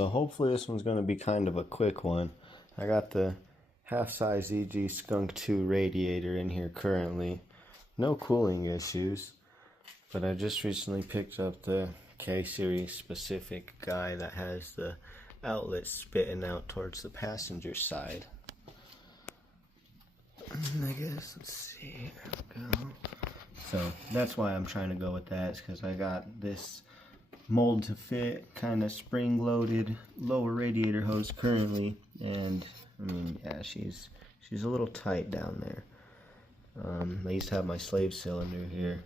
so hopefully this one's going to be kind of a quick one. I got the half-size EG Skunk 2 radiator in here currently. No cooling issues, but I just recently picked up the K-Series specific guy that has the outlet spitting out towards the passenger side. I guess, let's see, there we go. So that's why I'm trying to go with that, because I got this mold to fit kind of spring loaded lower radiator hose currently, and I mean, yeah, she's a little tight down there. I used to have my slave cylinder here,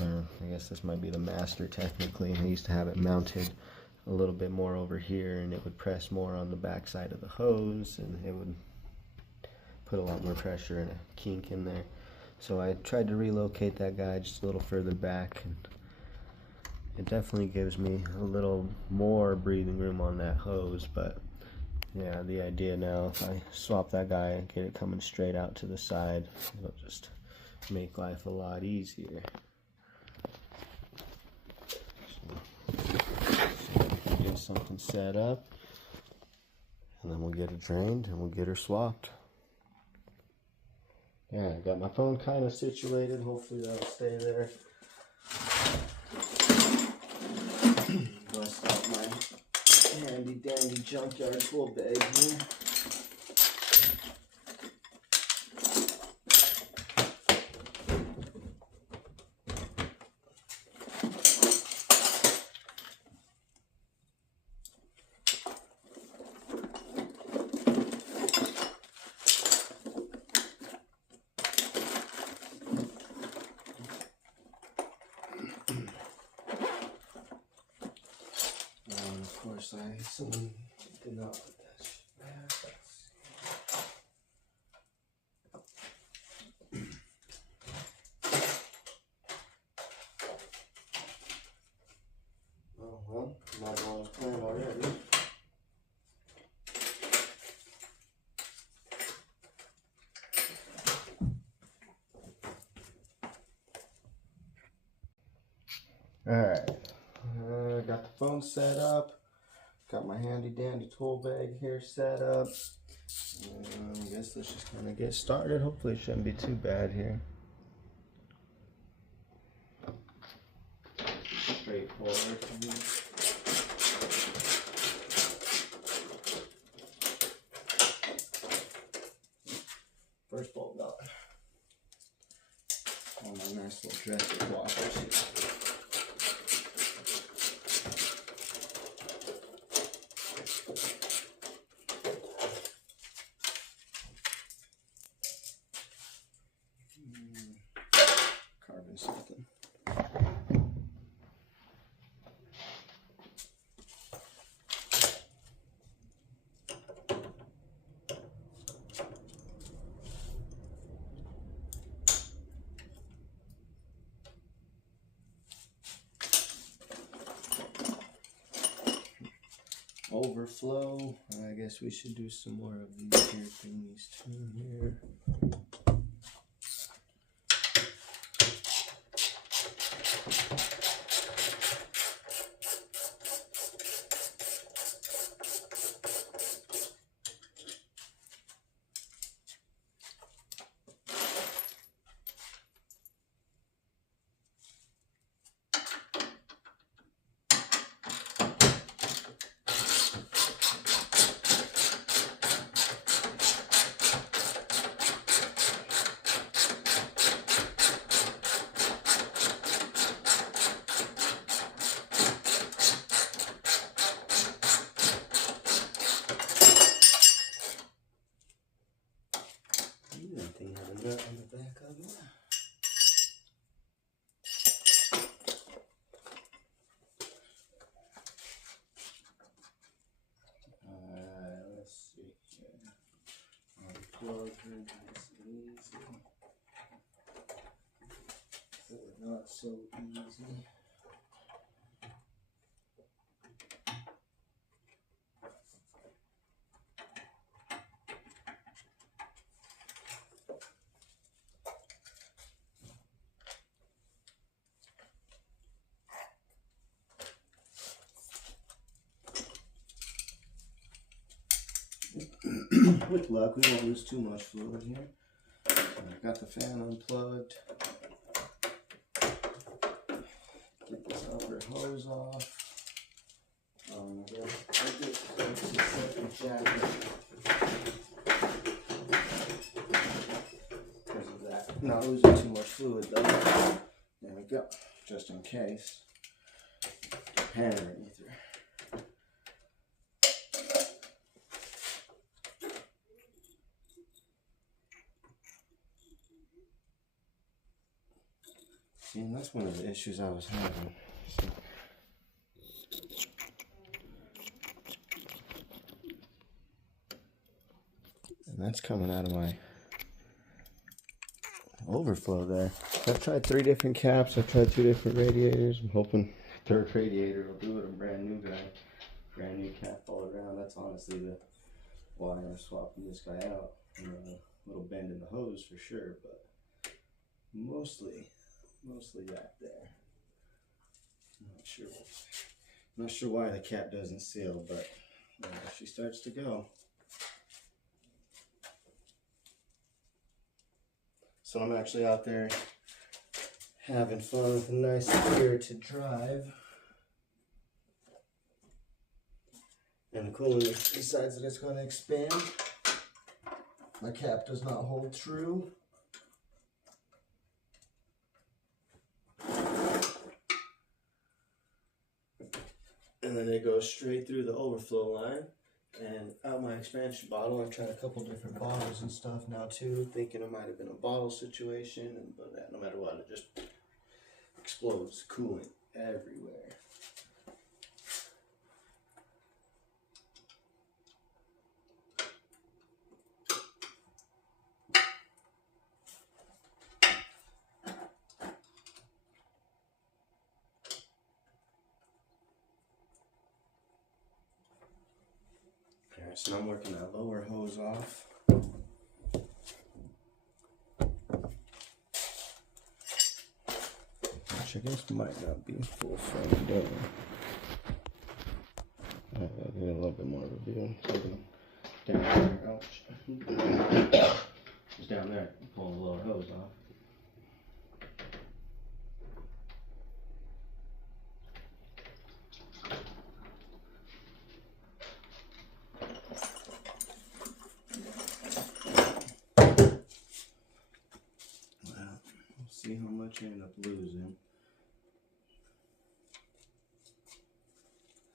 I guess this might be the master technically, and I used to have it mounted a little bit more over here, and it would press more on the back side of the hose, and it would put a lot more pressure and a kink in there. So I tried to relocate that guy just a little further back, and it definitely gives me a little more breathing room on that hose. But yeah, the idea now, if I swap that guy and get it coming straight out to the side, it'll just make life a lot easier. So get something set up, and then we'll get it drained and we'll get her swapped. Yeah, I got my phone kind of situated. Hopefully that'll stay there. Bust out my handy dandy junkyard tool bag here. Of course, someone did not put that shit back. Oh well, not on the plan already. Alright, got the phone set up. Got my handy dandy tool bag here set up. I guess let's just kind of get started. Hopefully it shouldn't be too bad here. Straightforward. First bolt out. All my nice little dresser washers here. Something. Overflow. I guess we should do some more of these here thingies too here. On the back of it. Alright, let's see here. Unplug her nice and easy. Or not so easy. With luck, we won't lose too much fluid here. I've got the fan unplugged. Get this upper hose off. Yeah, I get the second jacket because of that. Not losing too much fluid though. There we go. Just in case. Pan radiator. See, and that's one of the issues I was having. So, and that's coming out of my overflow there. I've tried 3 different caps. I've tried 2 different radiators. I'm hoping third radiator will do it. A brand new guy, brand new cap all around. That's honestly the why I'm swapping this guy out. You know, a little bend in the hose for sure, but mostly that there. Not sure why the cap doesn't seal, but she starts to go. So I'm actually out there having fun with a nice spirited drive. And the coolant decides that it's going to expand. My cap does not hold true. And then it goes straight through the overflow line and out my expansion bottle. I've tried a couple different bottles and stuff now too, thinking it might have been a bottle situation, but no matter what, it just explodes coolant everywhere. Alright, so I'm working that lower hose off. Which I guess might not be full frame down. I get a little bit more of a view. Something down there. Ouch. Just down there, pulling the lower hose off. See how much I end up losing.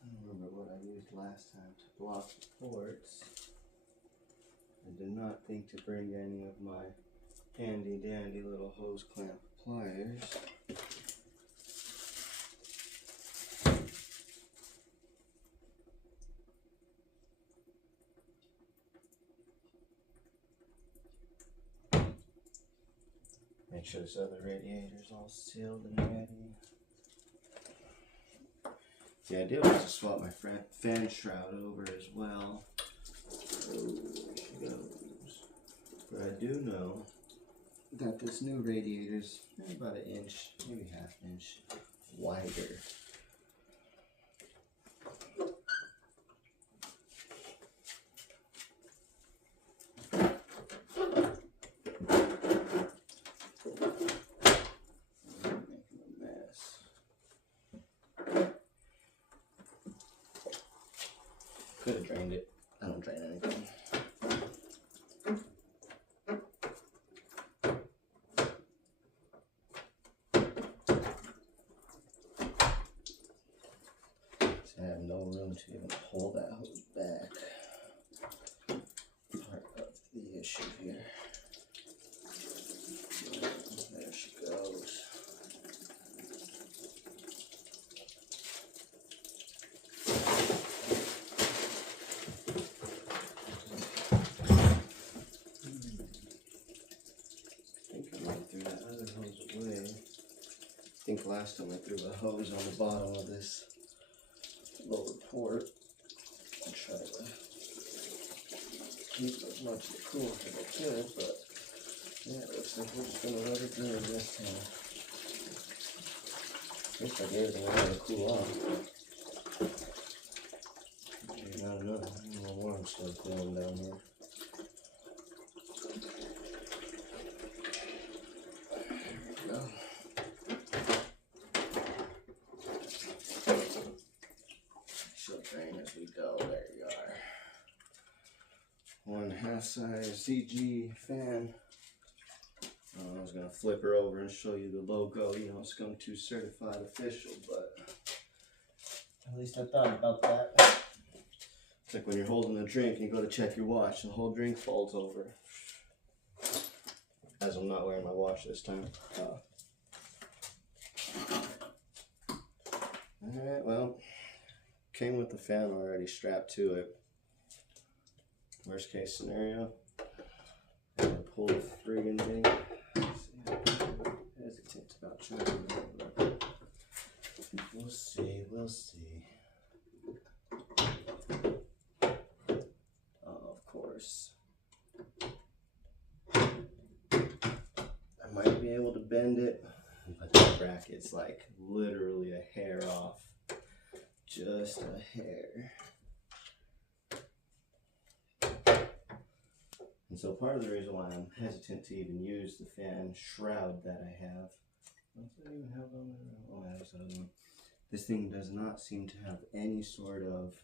I don't remember what I used last time to block the ports. I did not think to bring any of my handy dandy little hose clamp pliers. Make sure this other radiator's all sealed and ready. The idea was to swap my fan shroud over as well. Oh, there she goes. But I do know that this new radiator's about an inch, maybe half an inch wider. Could have drained it. I don't drain anything. So I have no room to even hold that hose back. Part of the issue here. There she goes. I think last time I threw the hose on the bottom of this lower port. I'll try to keep as much of the coolant as I could, but yeah, it looks like we're just going to let it drain this time. Looks like everything will to cool off. Maybe not enough, a little warm. bunch of film down here. There we go. She'll drain as we go. There you are. 1/2 size CG fan. I was going to flip her over and show you the logo, you know, Skunk 2 certified official, but at least I thought about that. It's like when you're holding a drink and you go to check your watch, the whole drink falls over. As I'm not wearing my watch this time. Alright, well, came with the fan already strapped to it. Worst case scenario, I'm going to pull the friggin' thing. Hesitant about trying to move it. We'll see, we'll see. Of course. I might be able to bend it, but the bracket's like literally a hair off. Just a hair. And so part of the reason why I'm hesitant to even use the fan shroud that I have, what's that even have on there? Oh, I have this other one. This thing does not seem to have any sort of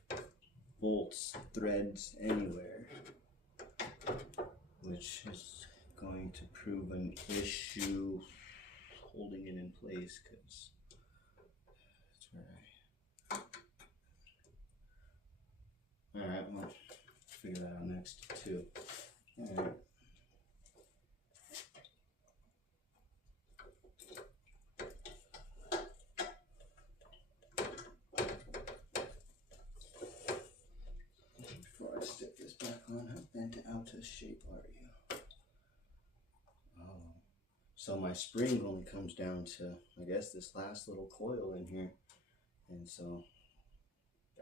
bolts, threads anywhere, which is going to prove an issue holding it in place, because that's where Alright, well, figure that out next too. Alright. Before I stick this back on, how bent out of shape are you? Oh. So my spring only comes down to, I guess, this last little coil in here. And so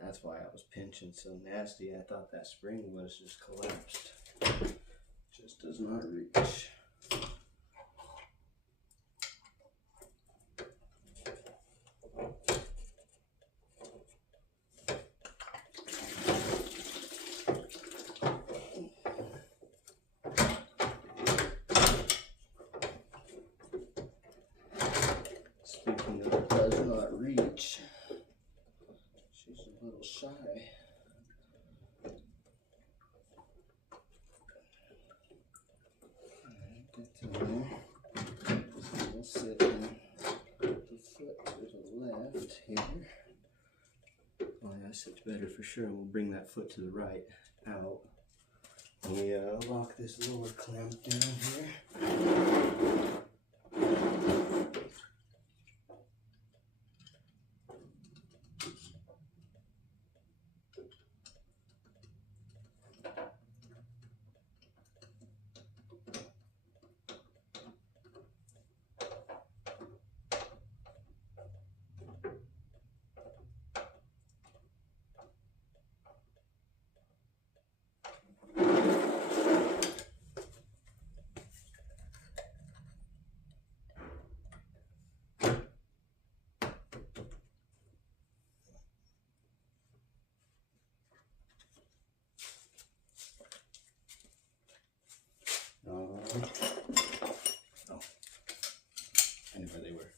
that's why I was pinching so nasty. I thought that spring was just collapsed. Just does not reach. Speaking of does not reach, she's a little shy. We'll sit in the foot to the left here. Oh yeah, sits better for sure. We'll bring that foot to the right out. And we lock this lower clamp down here. Oh, I knew where they were.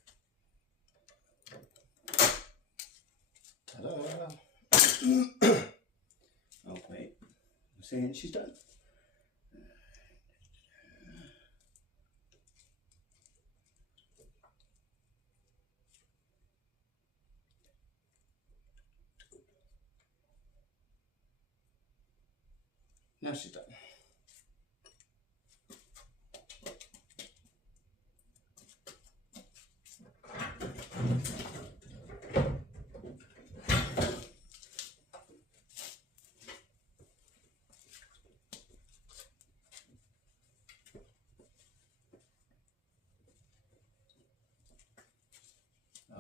Ta-da! Oh, wait. I'm saying she's done. Now she's done.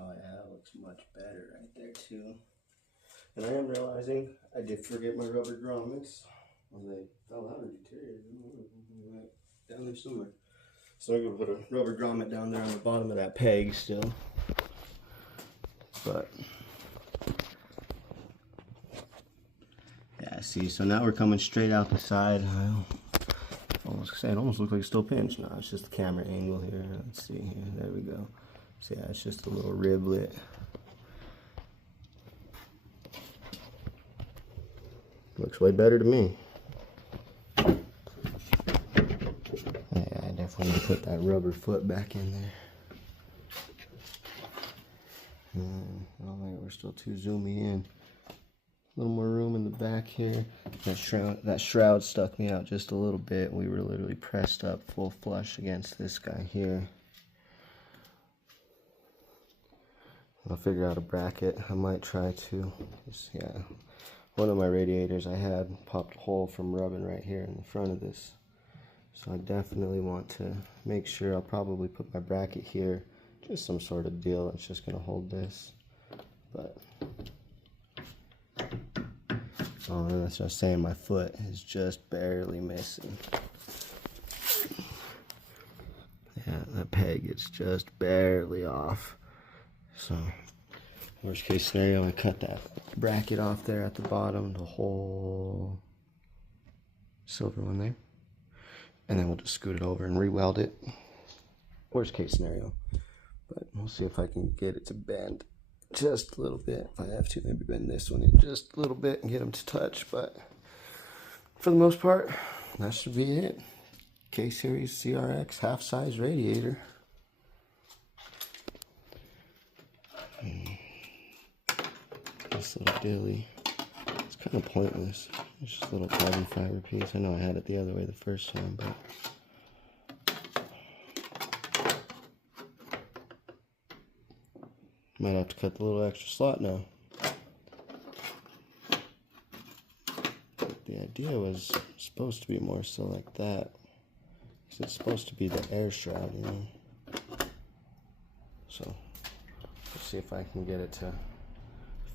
Oh yeah, that looks much better right there too. And I am realizing I did forget my rubber grommets. Well, they fell out or deteriorated. Right down there somewhere. So I'm going to put a rubber grommet down there on the bottom of that peg still. But yeah, Yeah, see, so now we're coming straight out the side. It almost looks like it's still pinched. No, it's just the camera angle here. Let's see here. There we go. So yeah, it's just a little riblet. Looks way better to me. Yeah, I definitely need to put that rubber foot back in there. And I don't think we're still too zoomy in. A little more room in the back here. That shroud stuck me out just a little bit. We were literally pressed up full flush against this guy here. I'll figure out a bracket. I might try to. Yeah, one of my radiators I had popped a hole from rubbing right here in the front of this. So I definitely want to make sure. I'll probably put my bracket here. Just some sort of deal that's just going to hold this. But oh, and that's what I was saying, my foot is just barely missing. Yeah, that peg is just barely off. So, worst case scenario, I cut that bracket off there at the bottom, the whole silver one there. And then we'll just scoot it over and re-weld it. Worst case scenario. But we'll see if I can get it to bend just a little bit. If I have to, maybe bend this one in just a little bit and get them to touch. But for the most part, that should be it. K-Series CRX half-size radiator. This little dilly. It's kind of pointless. It's just a little carbon fiber piece. I know I had it the other way the first time, but might have to cut the little extra slot now. But the idea was supposed to be more so like that. Because it's supposed to be the air shroud, you know. So, let's see if I can get it to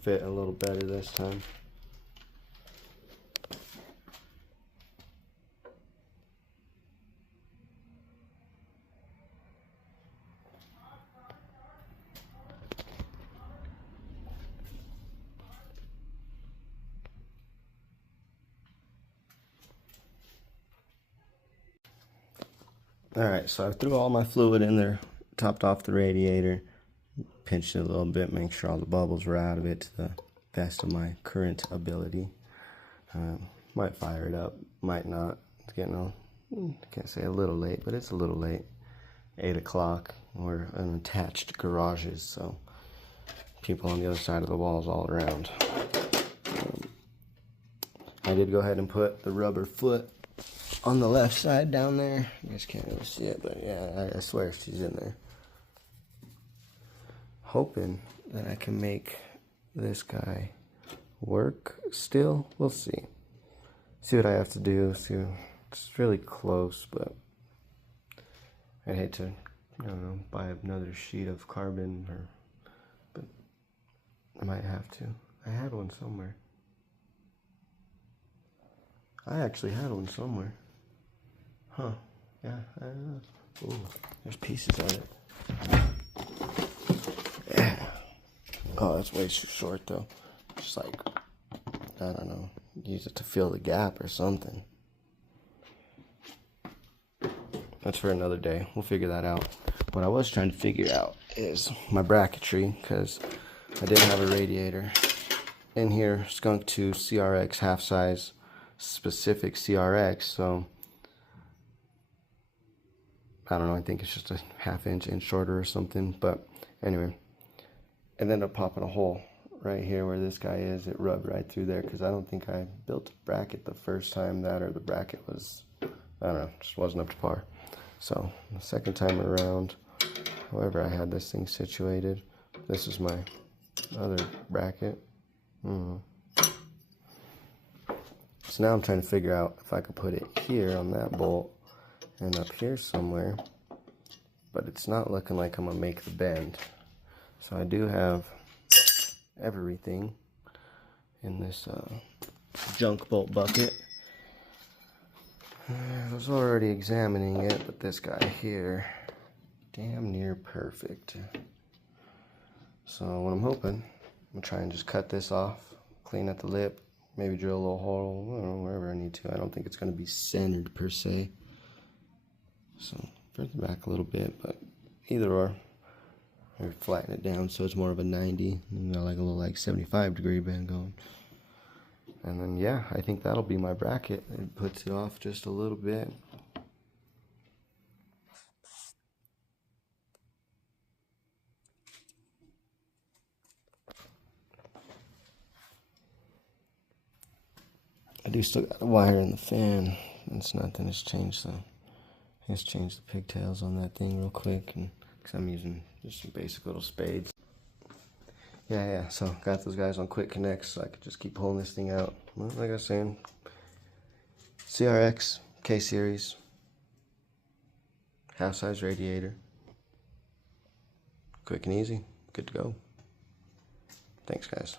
fit a little better this time. Alright, so I threw all my fluid in there, topped off the radiator, pinched it a little bit, make sure all the bubbles were out of it to the best of my current ability. Might fire it up, might not. It's getting I can't say a little late, but it's a little late. 8 o'clock. We're in attached garages, so people on the other side of the walls all around. I did go ahead and put the rubber foot on the left side down there. You guys can't really see it, but yeah, I swear she's in there. Hoping that I can make this guy work still. We'll see. See what I have to do. See, it's really close, but I'd hate to, I don't know, buy another sheet of carbon, but I might have to. I had one somewhere. I actually had one somewhere. Huh. Yeah, I don't know. Ooh, there's pieces of it. Yeah. Oh, that's way too short though. Just like, I don't know, use it to fill the gap or something. That's for another day. We'll figure that out. What I was trying to figure out is my bracketry, because I did have a radiator in here, Skunk 2 CRX half size, specific CRX, so I don't know, I think it's just a ½ inch shorter or something, but anyway, it ended up popping a hole right here where this guy is. It rubbed right through there because I don't think I built a bracket the first time, that or the bracket was, I don't know, just wasn't up to par. So the second time around, however I had this thing situated, this is my other bracket. So now I'm trying to figure out if I could put it here on that bolt and up here somewhere, but it's not looking like I'm gonna make the bend. So I do have everything in this junk bolt bucket. I was already examining it, but this guy here, damn near perfect. So what I'm hoping, I'm gonna try and just cut this off, clean at the lip, maybe drill a little hole, I don't know, wherever I need to. I don't think it's going to be centered per se. So further back a little bit, but either or. Maybe flatten it down so it's more of a 90. And got like a little like 75-degree bend going. And then yeah, I think that'll be my bracket. It puts it off just a little bit. I do still got a wire in the fan. It's nothing has changed, so let's change the pigtails on that thing real quick, and because I'm using just some basic little spades. Yeah, so got those guys on quick connects so I could just keep pulling this thing out. Well, like I was saying, CRX, K-Series, half-size radiator. Quick and easy, good to go. Thanks, guys.